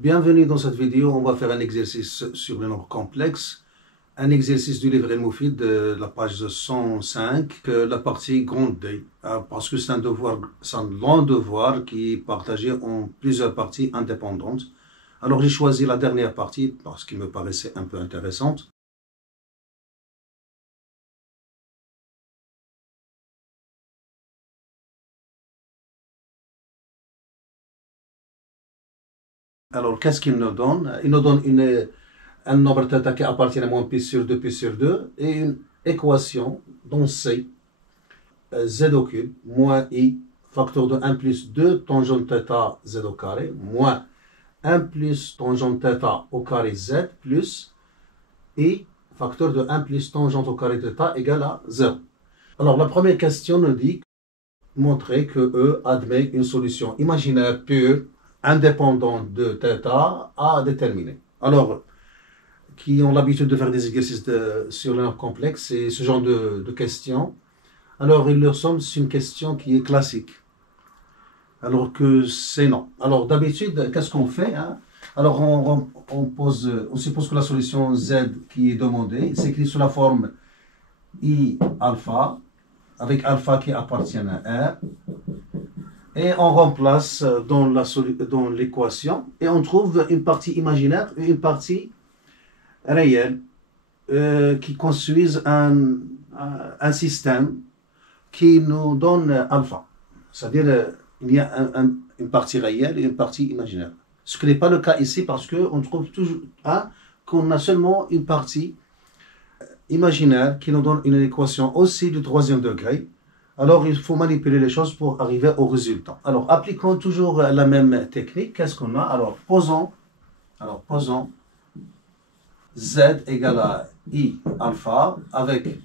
Bienvenue dans cette vidéo, on va faire un exercice sur les nombres complexes, un exercice du livre El-Moufid de la page 105, la partie grande D, parce que c'est un long devoir qui est partagé en plusieurs parties indépendantes. Alors j'ai choisi la dernière partie parce qu'il me paraissait un peu intéressante. Alors qu'est-ce qu'il nous donne? Il nous donne un nombre θ qui appartient à moins pi sur 2 pi sur 2 et une équation dont c'est z au cube moins i facteur de 1 plus 2 tangente θ z au carré moins 1 plus tangente θ au carré z plus i facteur de 1 plus tangente au carré θ égale à 0. Alors la première question nous dit montrer que E admet une solution imaginaire pure indépendante de θ à déterminer. Alors, qui ont l'habitude de faire des exercices sur les nombres complexes et ce genre de questions, alors il leur semble que c'est une question qui est classique, alors que c'est non. Alors d'habitude, qu'est-ce qu'on fait, hein? Alors on suppose que la solution Z qui est demandée s'écrit sous la forme I alpha, avec alpha qui appartient à R, et on remplace dans l'équation, et on trouve une partie imaginaire et une partie réelle qui construisent un système qui nous donne alpha. C'est-à-dire il y a une partie réelle et une partie imaginaire. Ce qui n'est pas le cas ici parce qu'on trouve toujours qu'on a seulement une partie imaginaire qui nous donne une équation aussi du troisième degré. Alors il faut manipuler les choses pour arriver au résultat. Alors appliquons toujours la même technique. Qu'est-ce qu'on a? Alors posons Z égale à I alpha avec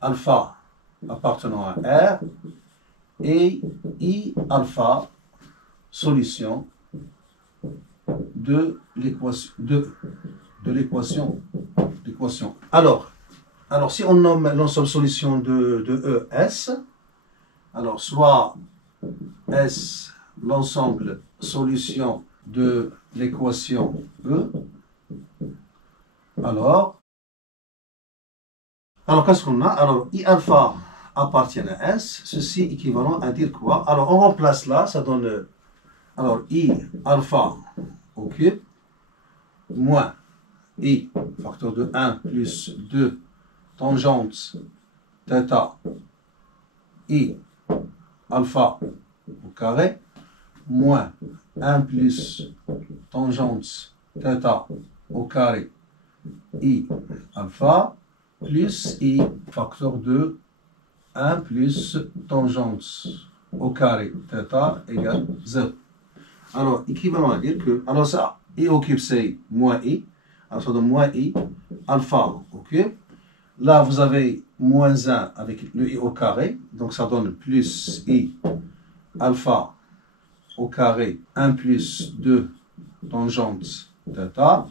alpha appartenant à R et I alpha solution de l'équation. Alors si on nomme l'ensemble solution de ES, alors soit S l'ensemble solution de l'équation E, alors qu'est-ce qu'on a? Alors I alpha appartient à S, ceci équivalent à dire quoi? Alors on remplace là, ça donne alors I alpha au cube moins I facteur de 1 plus 2 tangente θ I alpha au carré moins 1 plus tangente θ au carré I alpha plus I facteur de 1 plus tangente au carré θ égale 0. Alors, équivalent à dire que, alors ça, I au cube c'est moins I, alors ça donne moins I alpha au cube. Là, vous avez moins 1 avec le I au carré, donc ça donne plus I alpha au carré 1 plus 2 tangente θ.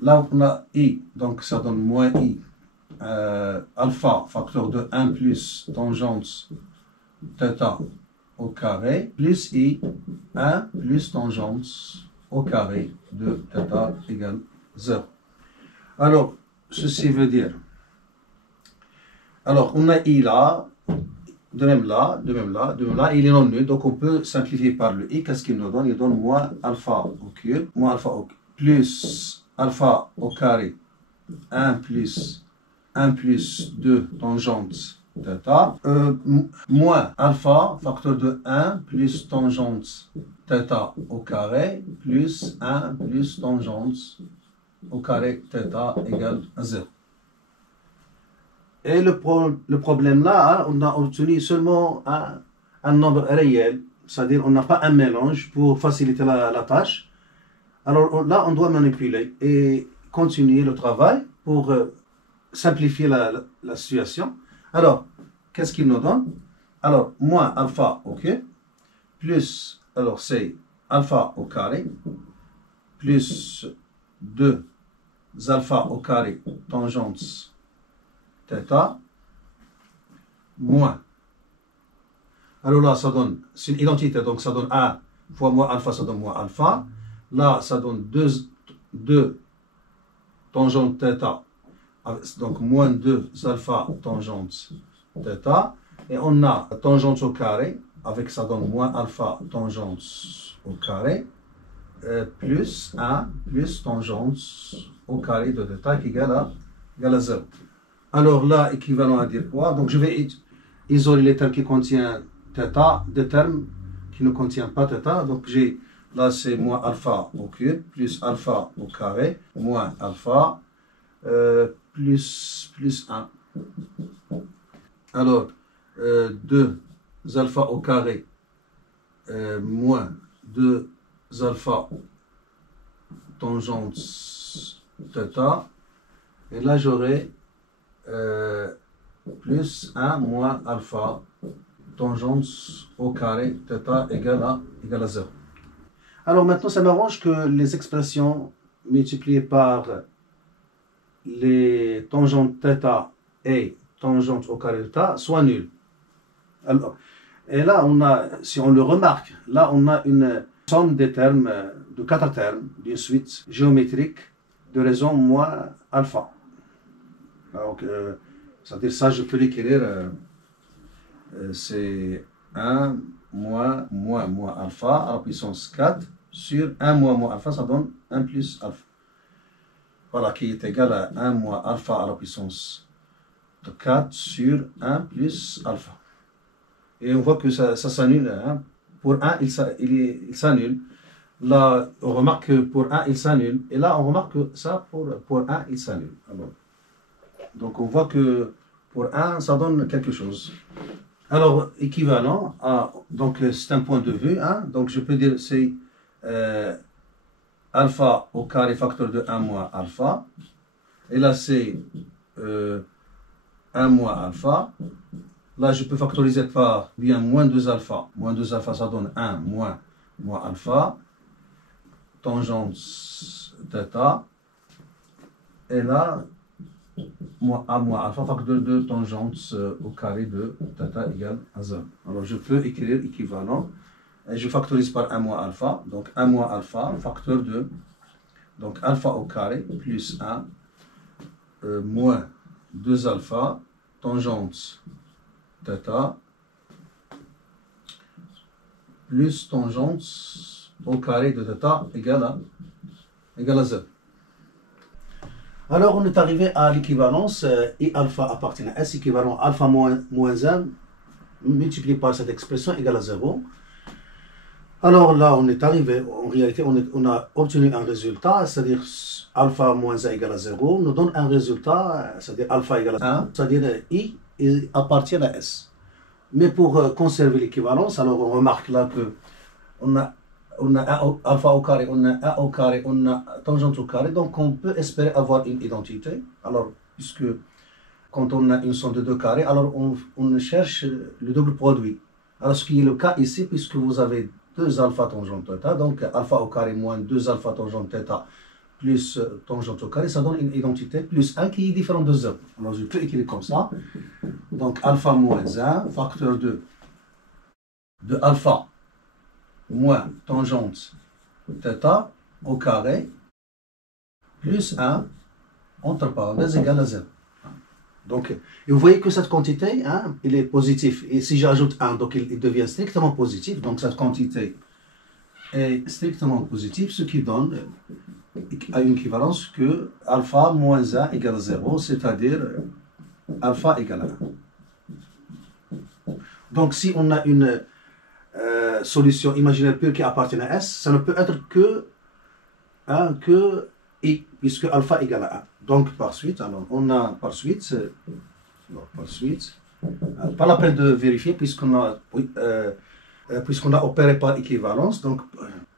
Là, on a I, donc ça donne moins I alpha facteur de 1 plus tangente θ au carré, plus I 1 plus tangente au carré de θ égale 0. Alors, ceci veut dire, alors on a I là, de même là, il est non nul, donc on peut simplifier par le I. Qu'est-ce qu'il nous donne? Il donne moins alpha au cube, plus alpha au carré 1 plus 2 tangente θ, moins alpha facteur de 1 plus tangente θ au carré plus 1 plus tangente au carré θ égale 0. Et le problème là, on a obtenu seulement un nombre réel, c'est-à-dire on n'a pas un mélange pour faciliter la tâche. Alors là, on doit manipuler et continuer le travail pour simplifier la situation. Alors, qu'est-ce qu'il nous donne? Alors, moins alpha au cube, plus, alors c'est alpha au carré, plus 2 alpha au carré tangente θ, moins. Alors là, ça donne, c'est une identité, donc ça donne 1 fois moins alpha, ça donne moins alpha, Là, ça donne 2 tangente θ, donc moins 2 alpha tangente θ. Et on a tangente au carré, avec ça donne moins alpha tangente au carré, plus 1 plus tangente au carré de θ qui égale à 0. Alors là, équivalent à dire quoi? Donc je vais isoler les termes qui contiennent θ, des termes qui ne contiennent pas θ. Donc j'ai là c'est moins alpha au cube plus alpha au carré moins alpha plus 1. Alors 2 alpha au carré moins 2 alpha tangente θ. Et là j'aurai plus 1 moins alpha tangente au carré θ égale à 0. Alors maintenant, ça m'arrange que les expressions multipliées par les tangentes θ et tangente au carré de θ soient nulles. Alors, et là, si on le remarque, là on a une somme des termes, de 4 termes, d'une suite géométrique de raison moins alpha. Donc, c'est-à-dire ça, je peux l'écrire, c'est 1 moins alpha à la puissance 4 sur 1 moins alpha, ça donne 1 plus alpha. Voilà, qui est égal à 1 moins alpha à la puissance de 4 sur 1 plus alpha. Et on voit que ça s'annule. Hein. Pour 1, il s'annule. Là, on remarque que pour 1, il s'annule. Et là, on remarque que ça, pour 1, il s'annule. Donc, on voit que pour 1, ça donne quelque chose. Alors, équivalent à, donc c'est un point de vue, hein, donc je peux dire c'est alpha au carré facteur de 1 moins alpha, et là c'est 1 moins alpha, là je peux factoriser par bien moins 2 alpha ça donne 1 moins alpha, tangente θ, et là A moins alpha facteur de tangente au carré de θ égale à 0. Alors je peux écrire équivalent, et je factorise par 1 moins alpha, donc 1 moins alpha facteur de, donc alpha au carré plus 1 moins 2 alpha tangente θ plus tangente au carré de θ égale à 0. Alors, on est arrivé à l'équivalence I alpha appartient à S, équivalent alpha moins 1 multiplié par cette expression égale à 0. Alors là, on est arrivé, en réalité, on a obtenu un résultat, c'est-à-dire alpha moins 1 égale à 0, nous donne un résultat, c'est-à-dire alpha égale à 1, c'est-à-dire I appartient à S. Mais pour conserver l'équivalence, alors on remarque là que on a alpha au carré, on a A au carré, on a tangente au carré, donc on peut espérer avoir une identité. Alors, puisque quand on a une somme de 2 carrés, alors on cherche le double produit. Alors, ce qui est le cas ici, puisque vous avez 2 alpha tangente θ, donc alpha au carré moins 2 alpha tangente θ plus tangente au carré, ça donne une identité plus 1 qui est différente de 0. Alors, je peux écrire comme ça. Donc, alpha moins 1, facteur de alpha moins tangente θ au carré plus 1 entre parenthèses égale à 0. Donc, et vous voyez que cette quantité, hein, il est positif. Et si j'ajoute 1, donc il devient strictement positif. Donc cette quantité est strictement positive, ce qui donne à une équivalence que alpha moins 1 égale à 0, c'est-à-dire alpha égale à 1. Donc si on a une solution imaginaire pure qui appartient à S, ça ne peut être que I, puisque alpha égale à 1. Donc par suite, alors on a par suite, pas la peine de vérifier puisqu'on a opéré par équivalence, donc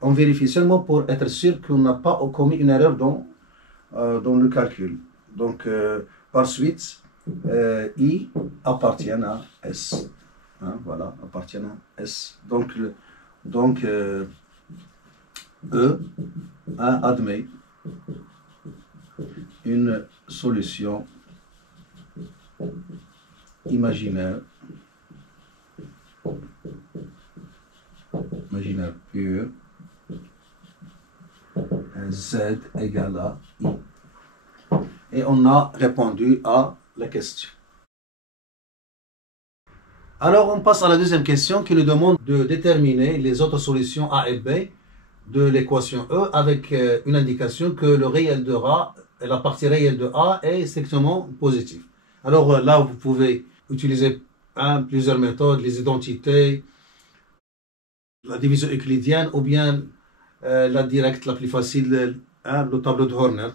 on vérifie seulement pour être sûr qu'on n'a pas commis une erreur dans le calcul. Donc par suite, I appartient à S. Hein, voilà, appartient à S. Donc E admet une solution imaginaire pure Z égale à I. Et on a répondu à la question. Alors, on passe à la deuxième question qui nous demande de déterminer les autres solutions A et B de l'équation E avec une indication que le réel de A, la partie réelle de A est strictement positive. Alors là, vous pouvez utiliser plusieurs méthodes, les identités, la division euclidienne ou bien la directe la plus facile, le tableau de Horner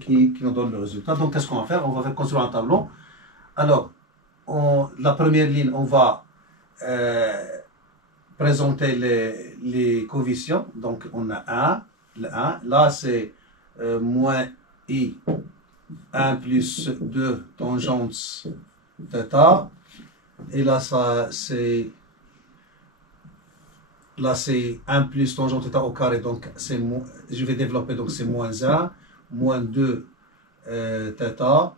qui nous donne le résultat. Donc, qu'est-ce qu'on va faire? On va faire construire un tableau. Alors, la première ligne, on va présenter les coefficients. Donc, on a 1, le 1. Là, c'est moins I, 1 plus 2 tangente θ. Et là, c'est 1 plus tangente θ au carré. Donc, je vais développer. Donc, c'est moins 1, moins 2 θ,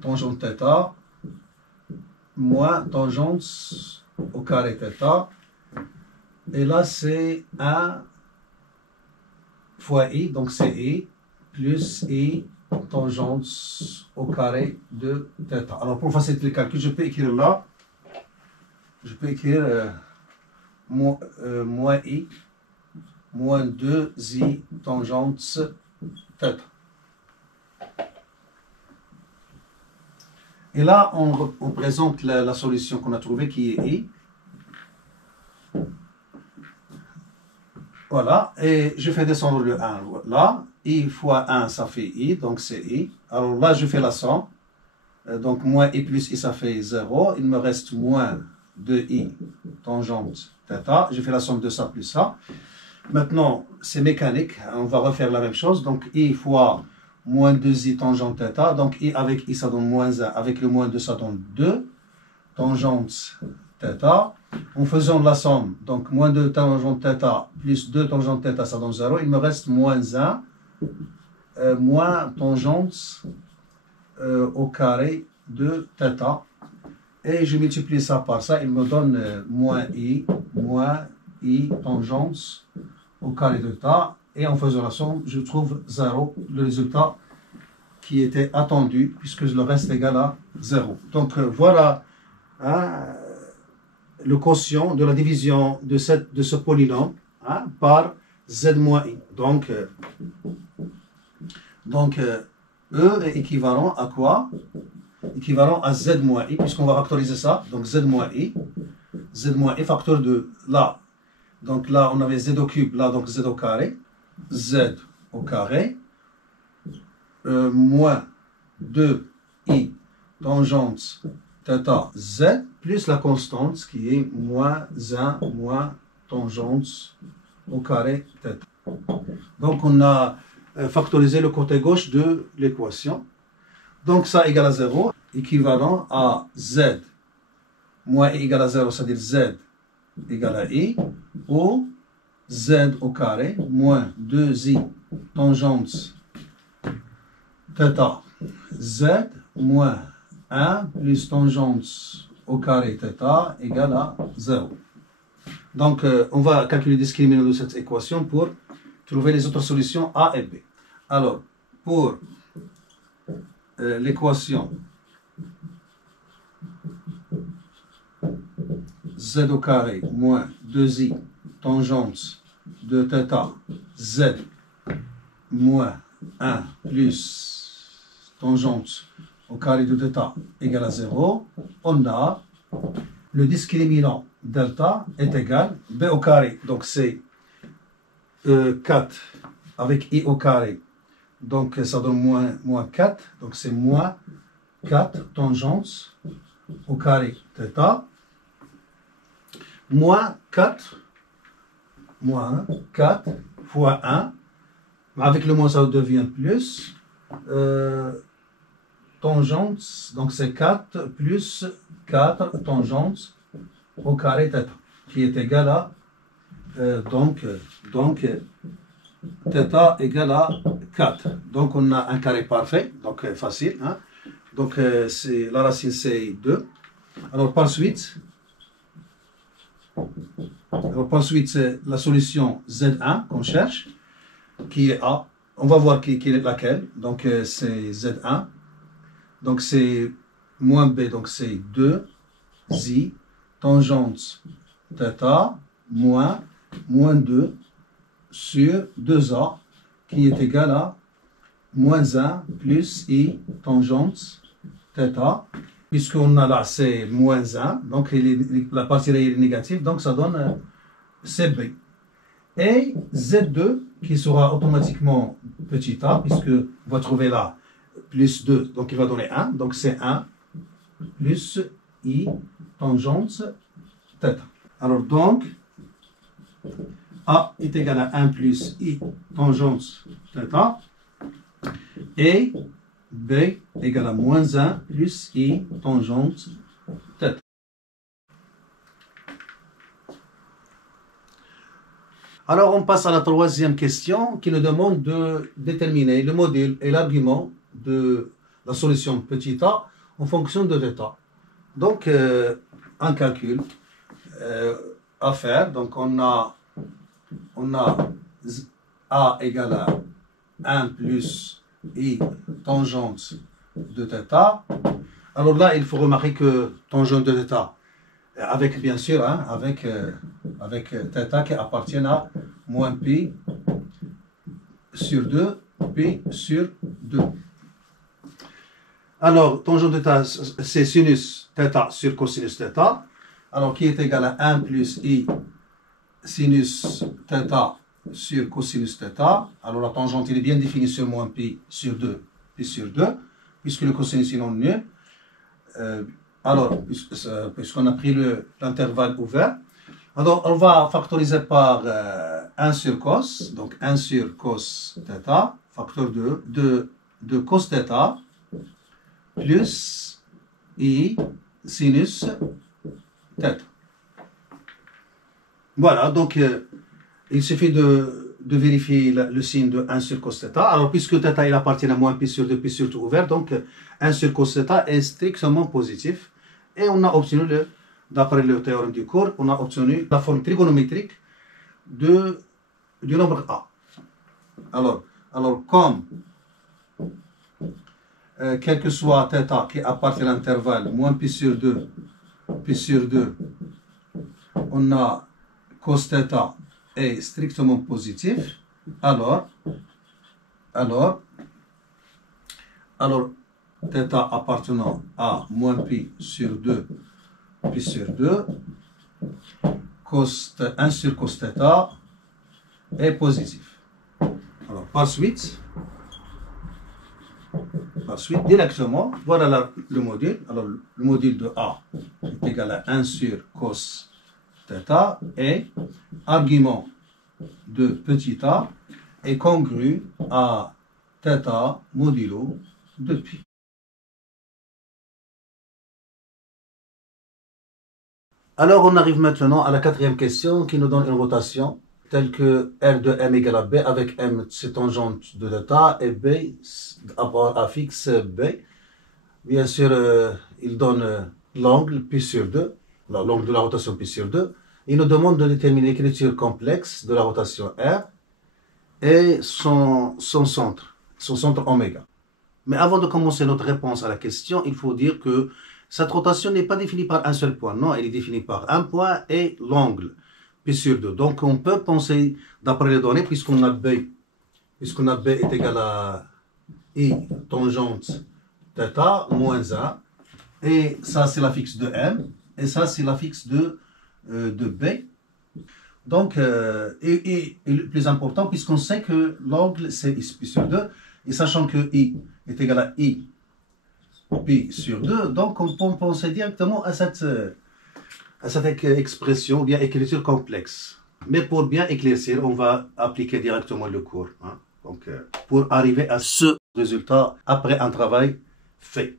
tangente θ, moins tangente au carré θ. Et là, c'est 1 fois I, donc c'est I, plus I tangente au carré de θ. Alors, pour faciliter le calcul, je peux écrire là, je peux écrire moins I, moins 2I tangente θ. Et là, on présente la solution qu'on a trouvée qui est I. Voilà, et je fais descendre le 1 là. I fois 1, ça fait I, donc c'est I. Alors là, je fais la somme. Donc moins I plus I, ça fait 0. Il me reste moins 2I tangente θ. Je fais la somme de ça plus ça. Maintenant, c'est mécanique. On va refaire la même chose. Donc I fois moins 2I tangente θ. Donc I avec I, ça donne moins 1. Avec le moins 2, ça donne 2 tangente θ. En faisant la somme, donc moins 2 tangente θ plus 2 tangente θ, ça donne 0. Il me reste moins 1 moins tangente au carré de θ. Et je multiplie ça par ça. Il me donne moins I tangente au carré de θ. Et en faisant la somme, je trouve 0, le résultat qui était attendu, puisque le reste est égal à 0. Donc voilà le quotient de la division de ce polynôme par z moins i. Donc E est équivalent à quoi? Équivalent à z moins i, puisqu'on va factoriser ça. Donc z moins i facteur de là. Donc là, on avait z au cube, là, donc z au carré. Z au carré moins 2i tangente θ z plus la constante qui est moins 1 moins tangente au carré θ. Donc on a factorisé le côté gauche de l'équation. Donc ça égale à 0, équivalent à z moins i égale à 0, c'est-à-dire z égale à i, ou z au carré moins 2i tangente θ z moins 1 plus tangente au carré θ égale à 0. Donc, on va calculer le discriminant de cette équation pour trouver les autres solutions A et B. Alors, pour l'équation z au carré moins 2i tangente de θ z moins 1 plus tangente au carré de θ égale à 0, on a le discriminant delta est égal b au carré, donc c'est 4 avec i au carré, donc ça donne moins 4, donc c'est moins 4 tangente au carré θ, moins 4 fois 1, avec le moins ça devient plus, tangente, donc c'est 4 plus 4 tangente au carré θ, qui est égal à, donc θ égale à 4. Donc on a un carré parfait, donc facile. Donc la racine c'est 2. Alors par suite, c'est la solution Z1 qu'on cherche. qui est A. On va voir qui est laquelle. Donc, c'est Z1. Donc, c'est moins B. Donc, c'est 2 I tangente θ moins 2 sur 2A qui est égal à moins 1 plus I tangente θ. Puisqu'on a là, c'est moins 1. Donc, la partie réelle est négative. Donc, ça donne CB. Et Z2 qui sera automatiquement petit a, puisque on va trouver là plus 2, donc il va donner 1. Donc c'est 1 plus I tangente θ. Alors donc, A est égal à 1 plus I tangente θ et B égale à moins 1 plus I tangente θ. Alors, on passe à la troisième question qui nous demande de déterminer le module et l'argument de la solution petit a en fonction de θ. Donc, un calcul à faire. Donc, on a a égale à 1 plus I tangente de θ. Alors là, il faut remarquer que tangente de θ, avec bien sûr, hein, avec θ qui appartient à moins pi sur 2, pi sur 2. Alors, tangente de θ, c'est sinus θ sur cosinus θ, alors qui est égal à 1 plus I sinus θ sur cosinus θ. Alors, la tangente, il est bien définie sur moins pi sur 2, pi sur 2, puisque le cosinus est non nul. Alors, puisqu'on a pris l'intervalle ouvert, alors on va factoriser par 1 sur cos, donc 1 sur cos θ, facteur de cos θ, plus I sinus θ. Voilà, donc il suffit de vérifier le signe de 1 sur cos θ. Alors, puisque θ il appartient à moins pi sur 2, pi sur 2 ouvert, donc 1 sur cos θ est strictement positif. Et on a obtenu, d'après le théorème du cours, on a obtenu la forme trigonométrique du nombre A. Alors comme quel que soit θ qui appartient à l'intervalle moins pi sur 2, on a cos θ est strictement positif, alors θ appartenant à moins pi sur 2, pi sur 2, 1 sur cos θ est positif. Alors, par suite, directement, voilà le module. Alors, le module de A est égal à 1 sur cos θ et argument de petit a est congru à θ modulo de pi. Alors, on arrive maintenant à la quatrième question qui nous donne une rotation telle que R de M égale à B avec M c'est tangente de θ et B à fixe B. Bien sûr, il donne l'angle pi sur 2, l'angle de la rotation pi sur 2. Il nous demande de déterminer l'écriture complexe de la rotation R et son centre oméga. Mais avant de commencer notre réponse à la question, il faut dire que cette rotation n'est pas définie par un seul point. Non, elle est définie par un point et l'angle pi sur 2. Donc on peut penser, d'après les données, puisqu'on a B est égal à I tangente θ moins 1, et ça c'est la fixe de M, et ça c'est la fixe de B. Donc, et le plus important, puisqu'on sait que l'angle c'est I pi sur 2, et sachant que I est égal à I pi sur 2, donc on peut penser directement à cette expression, ou bien écriture complexe. Mais pour bien éclaircir, on va appliquer directement le cours. Hein. Donc, pour arriver à ce résultat après un travail fait.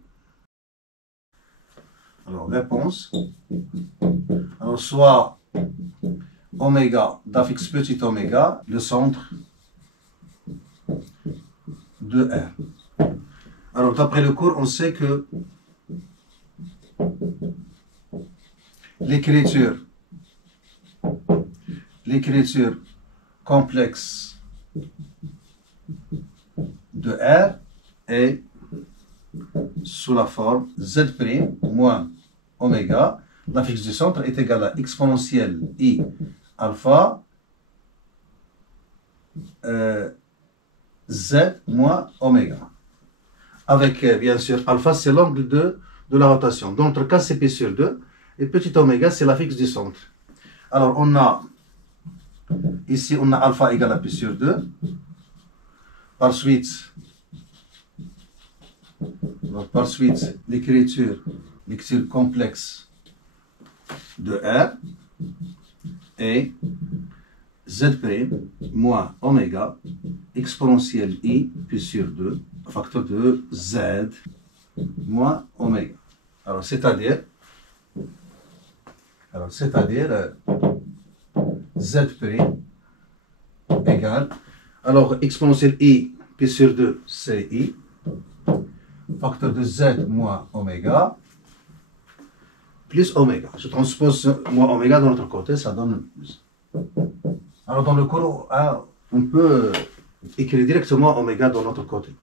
Alors, réponse. Alors, soit oméga d'affixe petit oméga, le centre de R. Alors, d'après le cours, on sait que l'écriture complexe de R est sous la forme Z' moins oméga. La fixe du centre est égale à exponentielle I alpha Z moins oméga. Avec, bien sûr, alpha, c'est l'angle de la rotation. Dans notre cas, c'est pi sur 2. Et petit oméga, c'est la fixe du centre. Alors, on a, ici, on a alpha égale à pi sur 2. Par suite, l'écriture complexe de R est Z' moins oméga exponentielle I pi sur 2 facteur de Z moins oméga. Alors, c'est-à-dire Z' égale, alors exponentielle I pi sur 2 c'est I, facteur de Z moins oméga plus oméga. Je transpose moins oméga de l'autre côté, ça donne plus. Alors dans le cours, on peut écrire directement oméga de l'autre côté.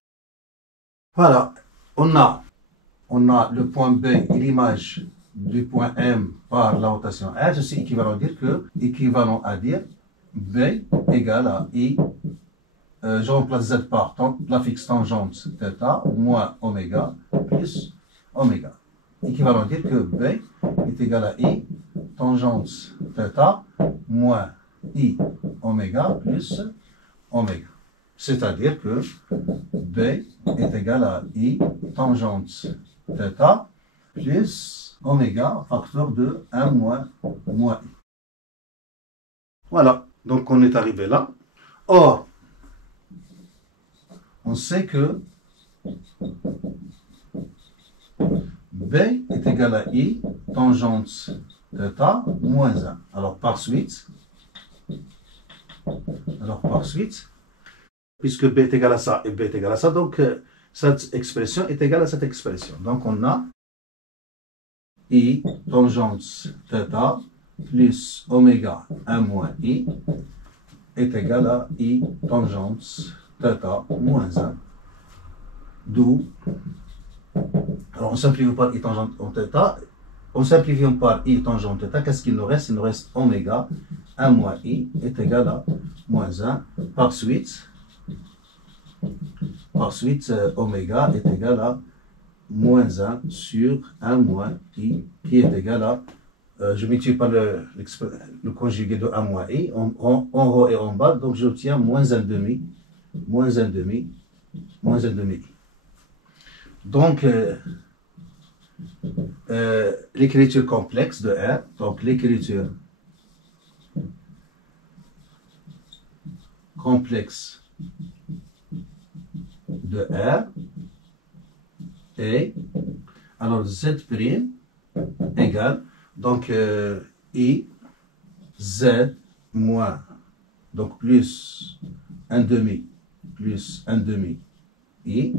Voilà, on a le point B et l'image du point M par la rotation R. Ceci équivalent à dire B égale à I. Je remplace Z par la fixe tangente θ moins oméga plus oméga. Équivalent à dire que B est égal à I tangente θ moins I oméga plus oméga. C'est-à-dire que B est égal à I tangente θ plus oméga facteur de 1 moins I. Voilà, donc on est arrivé là. Or, on sait que B est égal à I tangente θ moins 1. Alors par suite, puisque B est égal à ça et B est égal à ça, donc cette expression est égale à cette expression. Donc on a I tangente θ plus oméga 1 moins I est égal à I tangente θ moins 1. D'où, alors on simplifie par I tangente θ, on simplifie par I tangente θ, qu'est-ce qu'il nous reste? Il nous reste oméga 1 moins I est égal à moins 1. Par suite, oméga est égal à moins 1 sur 1 moins I qui est égal à, je multiplie par le conjugué de 1 moins I en haut et en bas, donc j'obtiens moins 1,5 I. Donc, l'écriture complexe de R, donc l'écriture complexe de R est, alors Z' égale, donc I, Z moins, donc plus 1,5 I,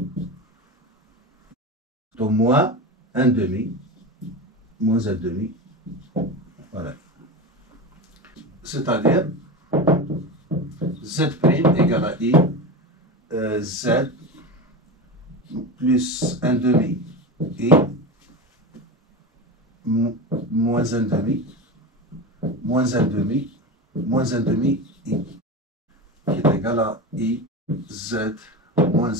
donc moins 1,5, voilà. C'est-à-dire, Z' égale à I, Z plus 1,5 I, moins 1,5 I, qui est égal à I, Z moins 1.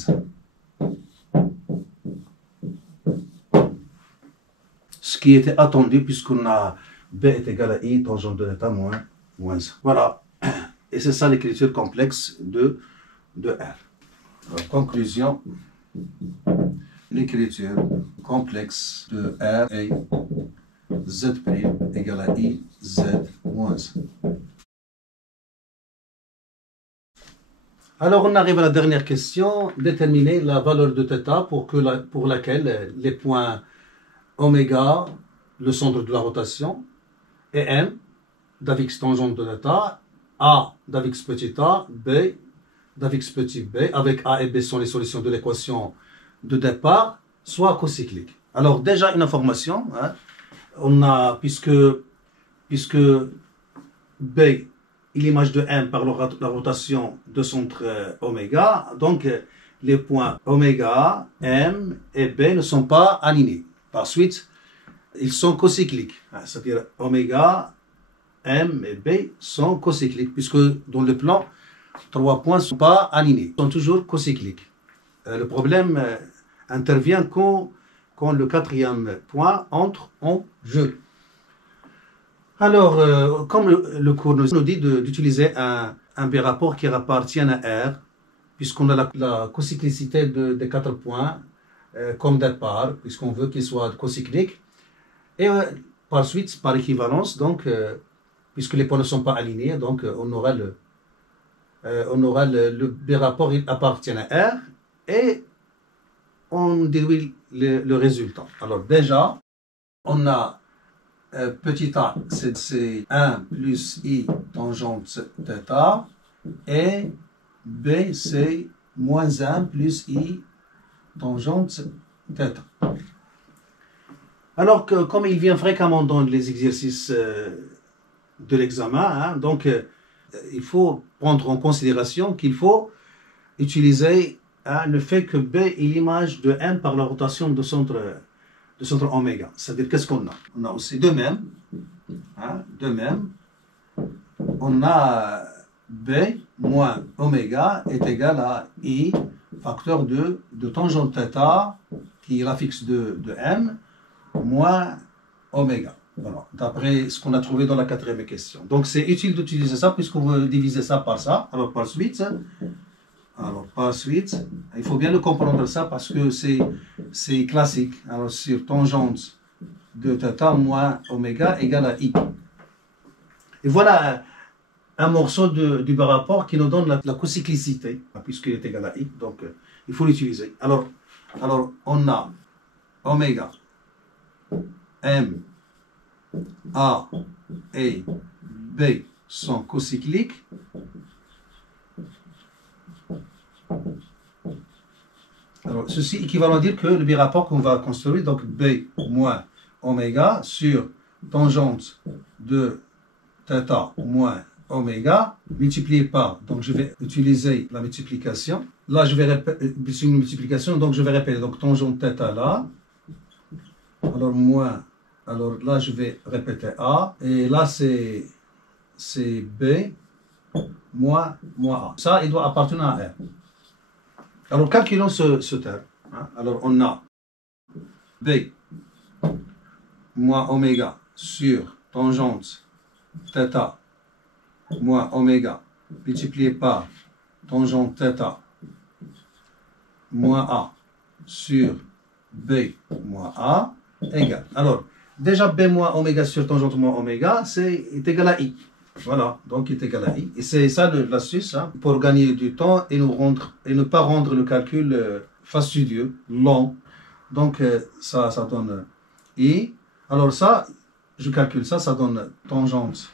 Ce qui était attendu puisqu'on a B est égal à I tangente de θ moins 1. Voilà. Et c'est ça l'écriture complexe de R. Alors, conclusion, l'écriture complexe de R est Z' égale à I, Z moins 1. Alors, on arrive à la dernière question, déterminer la valeur de θ pour laquelle les points oméga, le centre de la rotation, et M, d'avix tangente de θ, A, d'avix petit a, B, d'avix petit b, avec A et B sont les solutions de l'équation de départ, soit cocyclique. Alors, déjà une information, hein, on a, puisque B l'image de M par la rotation de centre oméga. Donc, les points oméga, M et B ne sont pas alignés. Par suite, ils sont cocycliques. C'est-à-dire oméga, M et B sont cocycliques, puisque dans le plan, 3 points ne sont pas alignés. Ils sont toujours cocycliques. Le problème intervient quand le 4e point entre en jeu. Alors, comme le cours nous dit d'utiliser un B-rapport qui appartient à R, puisqu'on a la cocyclicité des 4 points comme départ, puisqu'on veut qu'il soit cocyclique, et par suite, par équivalence, donc, puisque les points ne sont pas alignés, donc on aura le B-rapport, il appartient à R, et on déduit le résultat. Alors déjà, on a petit a, c'est 1 plus I tangente θ, et B, c'est moins 1 plus I tangente θ. Alors que, comme il vient fréquemment dans les exercices de l'examen, donc il faut prendre en considération qu'il faut utiliser le fait que B est l'image de M par la rotation de centre oméga. C'est-à-dire, qu'est-ce qu'on a? On a aussi de même, on a B moins oméga est égal à I facteur de tangente θ, qui est l'affixe de M, moins oméga. Voilà, d'après ce qu'on a trouvé dans la 4e question. Donc, c'est utile d'utiliser ça puisqu'on veut diviser ça par ça. Alors, par suite, il faut bien le comprendre ça parce que c'est classique. Alors, sur tangente de θ moins oméga égale à I. Et voilà un morceau du rapport qui nous donne la cocyclicité, puisqu'il est égal à I. Donc, il faut l'utiliser. Alors, on a oméga, M, A et B sont cocycliques. Alors, ceci équivalent à dire que le birapport qu'on va construire, donc B moins oméga sur tangente de θ moins oméga multiplié par, donc je vais utiliser la multiplication. Là, je vais répéter une multiplication, donc je vais répéter, donc tangente θ là, alors moins, alors là je vais répéter A, et là c'est B moins A. Ça, il doit appartenir à R. Alors, calculons ce terme. Alors, on a B moins oméga sur tangente θ moins oméga multiplié par tangente θ moins A sur B moins A égale. Alors, déjà B moins oméga sur tangente moins oméga, est égal à I. Voilà, donc il est égal à I. Et c'est ça l'astuce, pour gagner du temps et ne pas rendre le calcul fastidieux, long. Donc ça donne I. Alors ça, je calcule ça, ça donne tangente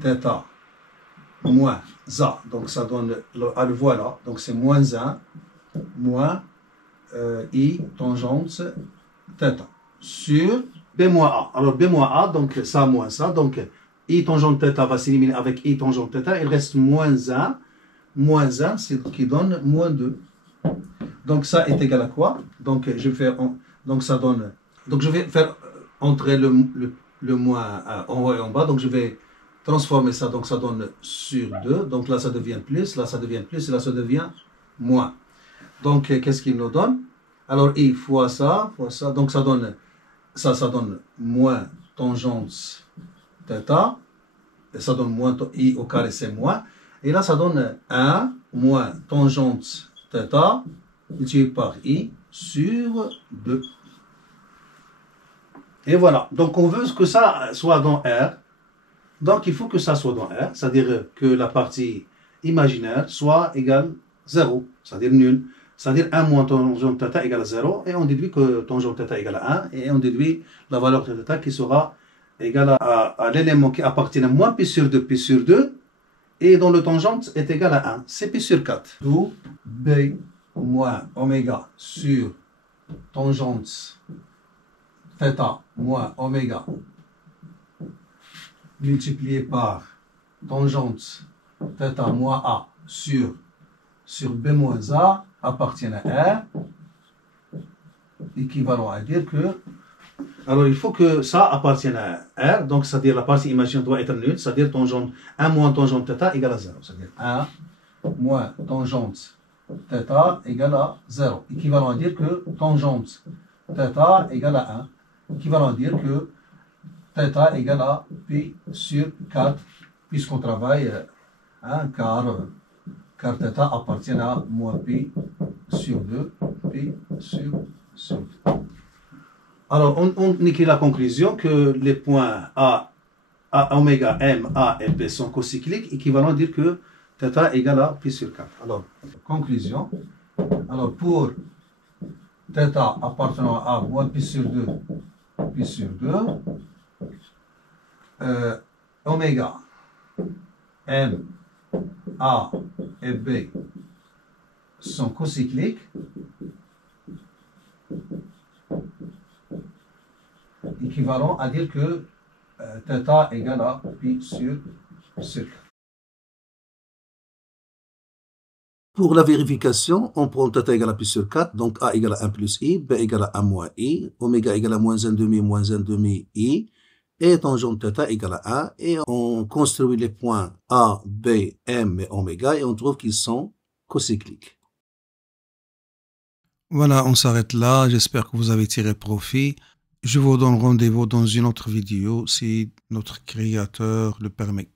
θ moins A. Donc ça donne, le voilà, donc c'est moins 1 moins I tangente θ sur B moins A. Alors B moins A, donc ça moins ça, donc I tangente θ va s'éliminer avec I tangente θ, il reste moins 1. Moins 1, c'est ce qui donne moins 2. Donc ça est égal à quoi? Donc je vais faire, donc ça donne, donc je vais faire entrer le moins en haut et en bas, donc je vais transformer ça, donc ça donne sur 2, donc là ça devient plus, là ça devient plus, et là ça devient moins. Donc qu'est-ce qu'il nous donne? Alors I fois ça, donc ça donne moins tangente θ, et ça donne moins I au carré, c'est moins, et là ça donne 1 moins tangente θ multiplié par I sur 2. Et voilà, donc on veut que ça soit dans R, donc il faut que ça soit dans R, c'est-à-dire que la partie imaginaire soit égale 0, c'est-à-dire nul. C'est-à-dire 1 moins tangente θ égale à 0, et on déduit que tangente θ égale à 1, et on déduit la valeur de θ qui sera égale à l'élément qui appartient à moins pi sur 2, et dont le tangente est égal à 1, c'est pi sur 4. D'où B moins oméga sur tangente θ moins oméga multiplié par tangente θ moins A sur B moins A appartient à R, équivalent à dire que... Alors, il faut que ça appartienne à R, donc c'est-à-dire la partie imaginaire doit être nulle, c'est-à-dire tangente 1 moins tangente θ égale à 0, c'est-à-dire 1 moins tangente θ égale à 0, équivalent à dire que tangente θ égale à 1, équivalent à dire que θ égale à pi sur 4, puisqu'on travaille car θ appartient à moins pi sur 2, pi sur 2. Alors, on écrit la conclusion que les points A, oméga, M, A et B sont cocycliques, équivalent à dire que θ égale à pi sur 4. Alors, conclusion. Alors, pour θ appartenant à moins pi sur 2, oméga, M, A et B sont cocycliques, équivalent à dire que θ égale à pi sur 4. Pour la vérification, on prend θ égale à pi sur 4, donc A égale à 1 plus I, B égale à 1 moins I, oméga égale à moins 1 demi I, et tangente θ égale à 1, et on construit les points A, B, M et oméga, et on trouve qu'ils sont cocycliques. Voilà, on s'arrête là. J'espère que vous avez tiré profit. Je vous donne rendez-vous dans une autre vidéo si notre créateur le permet.